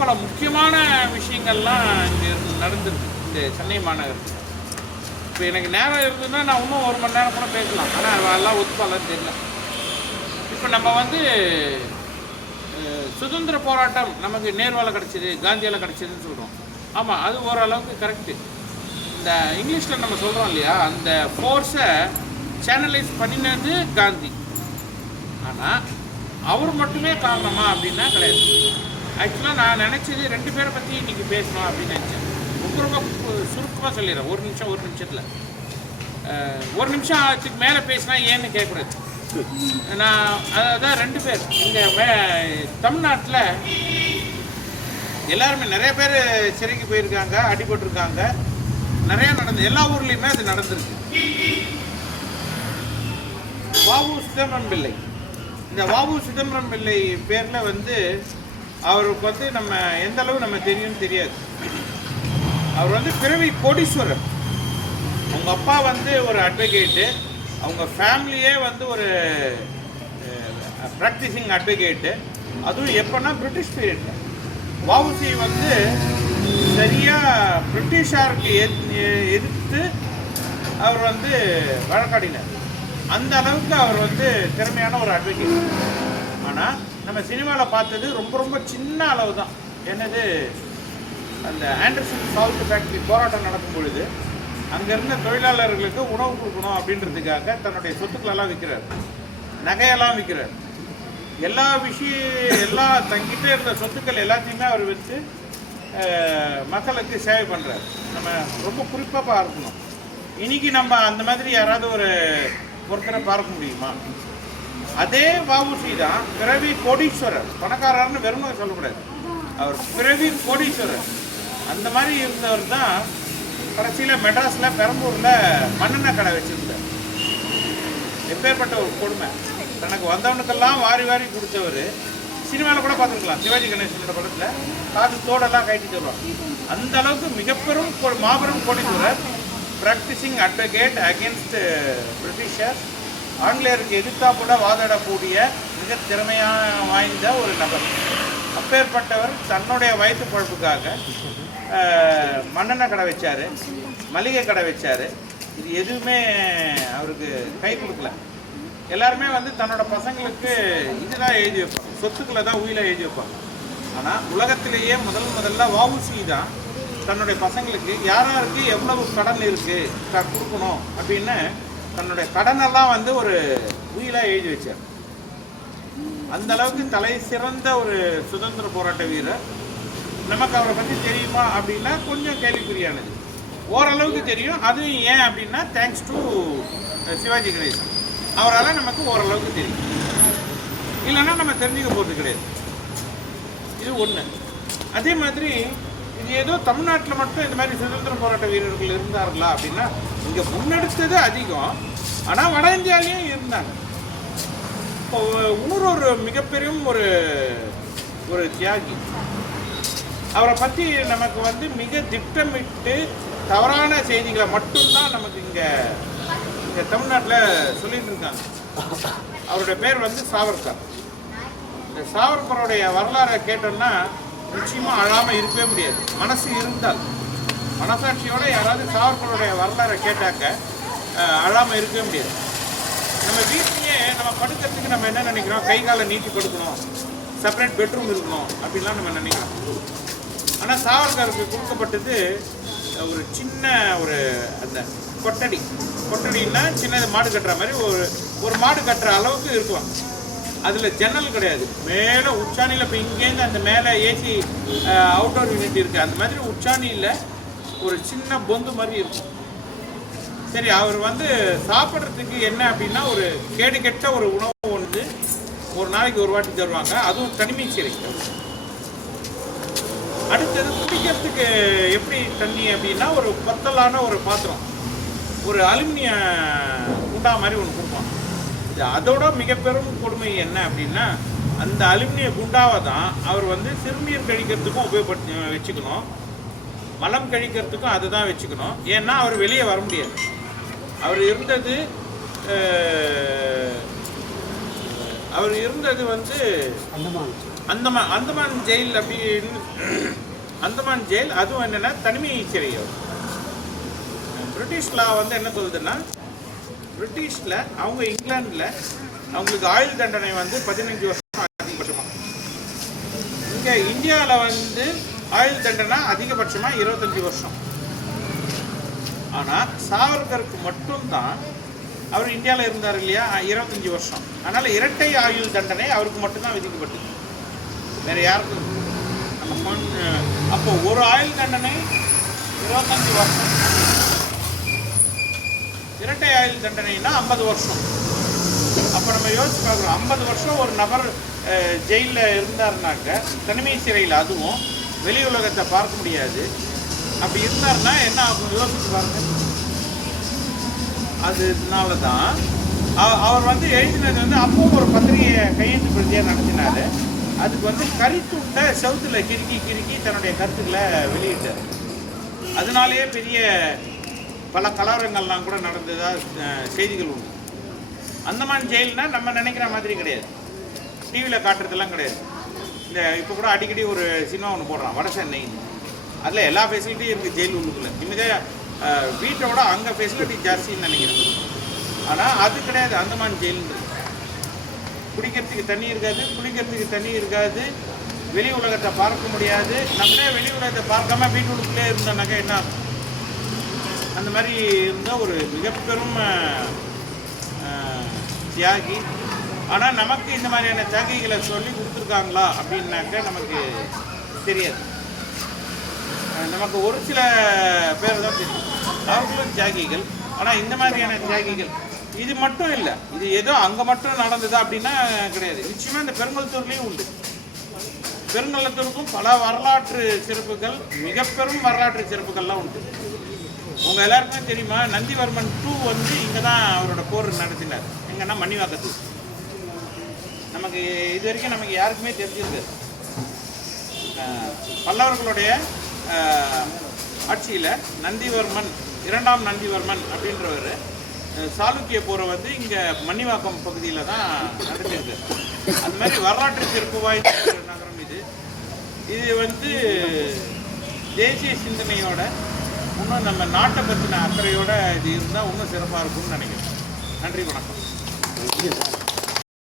பல முக்கியமான விஷயங்கள்லாம் இங்கே நடந்துருக்கு இந்த சென்னை மாநகரத்தில். இப்போ எனக்கு நேரம் இருந்ததுன்னா நான் இன்னும் 1 மணி நேரம் கூட பேசலாம். ஆனால் அதெல்லாம் ஒத்துப்பாலன்னு தெரியல. இப்போ நம்ம வந்து சுதந்திர போராட்டம் நமக்கு நேருவால் கிடச்சிது, காந்தியால் கிடச்சிதுன்னு சொல்கிறோம். ஆமாம், அது ஓரளவுக்கு கரெக்டு. இந்த இங்கிலீஷில் நம்ம சொல்கிறோம் இல்லையா, அந்த ஃபோர்ஸை சேனலைஸ் பண்ணினது காந்தி. ஆனால் அவர் மட்டுமே காரணமா அப்படின்னா கிடையாது. ஆக்சுவலாக நான் நினச்சது 2 பேரை பற்றி இன்றைக்கி பேசணும் அப்படின்னு நினச்சேன். ரொம்ப சுருக்கமாக சொல்லிடுறேன், ஒரு நிமிஷத்தில். 1 நிமிஷம் அதுக்கு மேலே பேசினா ஏன்னு கேட்கக்கூடாது. நான் அதான் 2 பேர் இங்கே தமிழ்நாட்டில் எல்லாருமே நிறைய பேர் சிறைக்கு போயிருக்காங்க, அடிபட்டிருக்காங்க, நிறையா நடந்து எல்லா ஊர்லேயுமே அது நடந்திருக்கு. வாவு சிதம்பரம் பிள்ளை, இந்த வாவு சிதம்பரம் பிள்ளை பேரில் வந்து அவருக்கு வந்து நம்ம எந்த அளவு நம்ம தெரியும்னு தெரியாது. அவர் வந்து பிறவி கோடீஸ்வரர். அவங்க அப்பா வந்து ஒரு அட்வொகேட்டு, அவங்க ஃபேமிலியே வந்து ஒரு ப்ராக்டிசிங் அட்வொகேட்டு. அதுவும் எப்போன்னா பிரிட்டிஷ் பீரியடில். வஉசி வந்து சரியாக பிரிட்டிஷாருக்கு எதிர்த்து அவர் வந்து வழக்காடினார். அந்த அளவுக்கு அவர் வந்து திறமையான ஒரு அட்வொகேட். ஆனால் நம்ம சினிமாவில் பார்த்தது ரொம்ப ரொம்ப சின்ன அளவு தான். என்னது, அந்த ஆண்டர்சன் சால்ட் ஃபேக்ட்ரி போராட்டம் நடக்கும் பொழுது அங்கே இருந்த தொழிலாளர்களுக்கு உணவு கொடுக்கணும் அப்படின்றதுக்காக தன்னுடைய சொத்துக்களெல்லாம் விற்கிறார், நகையெல்லாம் விற்கிறார். எல்லா தங்கிட்டே இருந்த சொத்துக்கள் எல்லாத்தையுமே அவர் வச்சு மக்களுக்கு சேவை பண்ணுறார். நம்ம ரொம்ப குறிப்பாக பார்க்கணும். இன்றைக்கி நம்ம அந்த மாதிரி யாராவது ஒருத்தரை பார்க்க முடியுமா? அதே வஉசி தான் பிறவி கோடீஸ்வரர். பணக்காரர்னு வெறுமை சொல்லக்கூடாது, அவர் பிறவி கோடீஸ்வரர். அந்த மாதிரி இருந்தவர் தான் கடைசியில் மெட்ராஸில் பெரம்பூரில் மண்ணெண்ணெய் கடை வச்சுருந்தார். எப்பேற்பட்ட ஒரு கொடுமை! தனக்கு வந்தவனுக்கெல்லாம் வாரி வாரி கொடுத்தவர். சினிமாவில் கூட பார்த்துருக்கலாம், சிவாஜி கணேசனோட படத்தில் காது தோடெல்லாம் கட்டி தருவாங்க. அந்த அளவுக்கு மிகப்பெரும் மாபெரும் கோடீஸ்வரர், ப்ராக்டிசிங் அட்வொகேட் அகேன்ஸ்ட் பிரிட்டிஷர், ஆங்கிலேயருக்கு எதிர்த்தாப்புல வாதாடக்கூடிய மிக திறமையாக வாய்ந்த ஒரு நபர். அப்பேற்பட்டவர் தன்னுடைய வயிற்று பழப்புக்காக மண்ணெண்ணெய் கடை வச்சார், மளிகை கடை வச்சார். இது எதுவுமே அவருக்கு கை கொடுக்கல. எல்லாருமே வந்து தன்னோட பசங்களுக்கு இதுதான் எழுதி வைப்பாங்க, சொத்துக்களை தான் உயிலாக எழுதி வைப்பாங்க. ஆனால் உலகத்திலேயே முதல்ல வஉசி தான் தன்னுடைய பசங்களுக்கு யாராருக்கு எவ்வளவு கடன் இருக்குது கொடுக்கணும் அப்படின்னு தன்னுடைய கடனெல்லாம் வந்து ஒரு உயிலாக எழுதி வச்சார். அந்த அளவுக்கு தலை சிறந்த ஒரு சுதந்திர போராட்ட வீரர். நமக்கு அவரை பற்றி தெரியுமா அப்படின்னா கொஞ்சம் கேள்விக்குறியானது. ஓரளவுக்கு தெரியும். அதுவும் ஏன் அப்படின்னா தேங்க்ஸ் டு சிவாஜி கணேசன். அவரால் நமக்கு ஓரளவுக்கு தெரியும், இல்லைன்னா நம்ம தெரிஞ்சுக்க போகிறது கிடையாது. இது ஒன்று. அதே மாதிரி இது ஏதோ தமிழ்நாட்டில் மட்டும் இந்த மாதிரி சுதந்திர போராட்ட வீரர்கள் இருந்தார்களா அப்படின்னா இங்கே முன்னெடுத்தது அதிகம், ஆனால் வட இந்தியாவிலையும் இருந்தாங்க. இப்போ இன்னொரு மிகப்பெரிய ஒரு தியாகி, அவரை பற்றி நமக்கு வந்து மிக திட்டமிட்டு தவறான செய்திகளை மட்டும்தான் நமக்கு இங்கே தமிழ்நாட்டில் சொல்லிட்டு இருக்காங்க. அவருடைய பேர் வந்து சாவர்கர். இந்த சாவர்கருடைய வரலாறை கேட்டோம்னா நிச்சயமாக அழாமல் இருக்கவே முடியாது. மனசு இருந்தால், மனசாட்சியோடு யாராவது சாவர்கருடைய வரலாறை கேட்டாக்க அழாமல் இருக்கவே முடியாது. நம்ம வீட்லேயே நம்ம படுக்கிறதுக்கு நம்ம என்ன நினைக்கிறோம், கை காலை நீட்டி படுக்கணும், செப்பரேட் பெட்ரூம் இருக்கணும் அப்படின்லாம் நம்ம நினைக்கிறோம். ஆனால் சாவர்கருக்கு கொடுக்கப்பட்டது ஒரு சின்ன அந்த கொட்டடின்னா சின்னது மாடு கட்டுற மாதிரி ஒரு மாடு கட்டுற அளவுக்கு இருக்கலாம். அதில் ஜன்னல் கிடையாது. மேலே உச்சாணியில் இப்போ இங்கேருந்து அந்த மேலே ஏசி அவுட்டோர் யூனிட் இருக்குது, அந்த மாதிரி உச்சாணியில் ஒரு சின்ன பொந்து மாதிரி இருக்கும். சரி, அவர் வந்து சாப்பிட்றதுக்கு என்ன அப்படின்னா ஒரு கேடு கெட்ட ஒரு உணவு ஒன்று ஒரு நாளைக்கு ஒரு வாட்டி தருவாங்க, அதுவும் தனிமை சிறை. அடுத்தது குடிக்கிறதுக்கு எப்படி தண்ணி அப்படின்னா ஒரு பத்தலான ஒரு பாத்திரம், ஒரு அலுமினிய குண்டா மாதிரி ஒன்று கொடுப்பாங்க. இது அதோட மிகப்பெரும் கொடுமை என்ன அப்படின்னா அந்த அலுமினிய குண்டாவை தான் அவர் வந்து சிறுநீர் கழிக்கிறதுக்கும் உபயோகப்படுத்தி வச்சுக்கணும், மலம் கழிக்கிறதுக்கும் அதை தான் வச்சுக்கணும். ஏன்னா அவர் வெளியே வர முடியாது. அவர் இருந்தது வந்து அந்தமான் ஜெயில் அப்படின்னு அந்தமான் ஜெயில் அதுவும் என்னென்னா தனிமை சிறை. பிரிட்டிஷ் லா வந்து என்ன சொல்லுதுன்னா, பிரிட்டிஷில் அவங்க இங்கிலாண்டில் அவங்களுக்கு ஆயுள் தண்டனை வந்து 15 வருஷம் அதிகபட்சமாக. இங்கே இந்தியாவில் வந்து ஆயுள் தண்டனை அதிகபட்சமாக 25 வருஷம். ஆனால் சாவர்கருக்கு மட்டும்தான், அவர் இந்தியாவில் இருந்தார் இல்லையா, 25 வருஷம். அதனால் இரட்டை ஆயுள் தண்டனை அவருக்கு மட்டும்தான் விதிக்கப்பட்டது, வேறு யாருக்கும். நம்ம அப்போ ஒரு ஆயுள் தண்டனை 25 வருஷம், இரட்டை ஆயுள் தண்டனைனா 50 வருஷம். அப்போ நம்ம யோசிச்சு பார்க்குறோம், 50 வருஷம் ஒரு நபர் ஜெயிலில் இருந்தாருனாக்க, தனிமை சிறையில், அதுவும் வெளி உலகத்தை பார்க்க முடியாது, அப்படி இருந்தாருன்னா என்ன ஆகும் யோசிச்சு பாருங்க. அதனால தான் அவர் வந்து எழுதினது வந்து அப்போ ஒரு பத்திரிகையை கையெழுத்து பிரதியாக நடத்தினார். அதுக்கு வந்து கரித்துண்ட செவுத்தில் கிறுக்கி தன்னுடைய கருத்துக்களை வெளியிட்டார். அதனாலேயே பெரிய பல கலவரங்கள்லாம் கூட நடந்ததா செய்திகள் உண்டு. அந்தமான் ஜெயில்னால் நம்ம நினைக்கிற மாதிரி கிடையாது, டிவியில் காட்டுறதெல்லாம் கிடையாது. இந்த இப்போ கூட அடிக்கடி ஒரு சினிமா ஒன்று போடுறான், வட சென்னை. அதில் எல்லா ஃபெசிலிட்டியும் இருக்குது ஜெயில் உள்ளுக்குள்ளே. இனிமேல் வீட்டோட அங்கே ஃபெசிலிட்டி ஜாஸ்தின்னு நினைக்கிறேன். ஆனால் அது கிடையாது அந்தமான் ஜெயில்ன்றது. குடிக்கிறதுக்கு தண்ணி இருக்காது, குளிக்கிறதுக்கு தண்ணி இருக்காது, வெளி உலகத்தை பார்க்க முடியாது. நம்மளே வெளி உலகத்தை பார்க்காம வீட்டுக்குள்ளே இருந்தோம்னாக்கா என்ன ஆகும்? அந்த மாதிரி இருந்தால் ஒரு மிகப்பெரும் தியாகி. ஆனால் நமக்கு இந்த மாதிரியான தியாகிகளை சொல்லி கொடுத்துருக்காங்களா அப்படின்னாக்க நமக்கு தெரியாது. நமக்கு ஒரு சில பேர் தான் தெரியும், அவர்களும் தியாகிகள். ஆனால் இந்த மாதிரியான தியாகிகள் இது மட்டும் இல்லை, இது ஏதோ அங்கே மட்டும் நடந்ததா அப்படின்னா கிடையாது. நிச்சயமாக இந்த பெருங்கலத்தூர்லேயும் உண்டு. பெருங்கலத்தூருக்கும் பல வரலாற்று சிறப்புகள், மிக பெரும் வரலாற்று சிறப்புகள்லாம் உண்டு. உங்கள் எல்லாருக்குமே தெரியுமா, நந்திவர்மன் 2 வந்து இங்கே தான் அவரோட போர் நடத்தினார். எங்கன்னா மணிவாக்கத்தூர். நமக்கு இது வரைக்கும் நமக்கு யாருக்குமே தெரிஞ்சிருக்காது. பல்லவர்களுடைய ஆட்சியில் நந்திவர்மன் 2ஆம் நந்திவர்மன் அப்படின்றவர் சாளுக்கிய போரை வந்து இங்கே மணிவாக்கம் பகுதியில் தான் நடத்தியிருக்காரு. அந்த மாதிரி வரலாற்று சிறப்பு வாய்ந்த நகரம் இது. இது வந்து தேசிய சிந்தனையோட, இன்னும் நம்ம நாட்டை பற்றின அக்கறையோடு இது இருந்தால் இன்னும் சிறப்பாக இருக்கும்னு நினைக்கிறேன். நன்றி, வணக்கம்.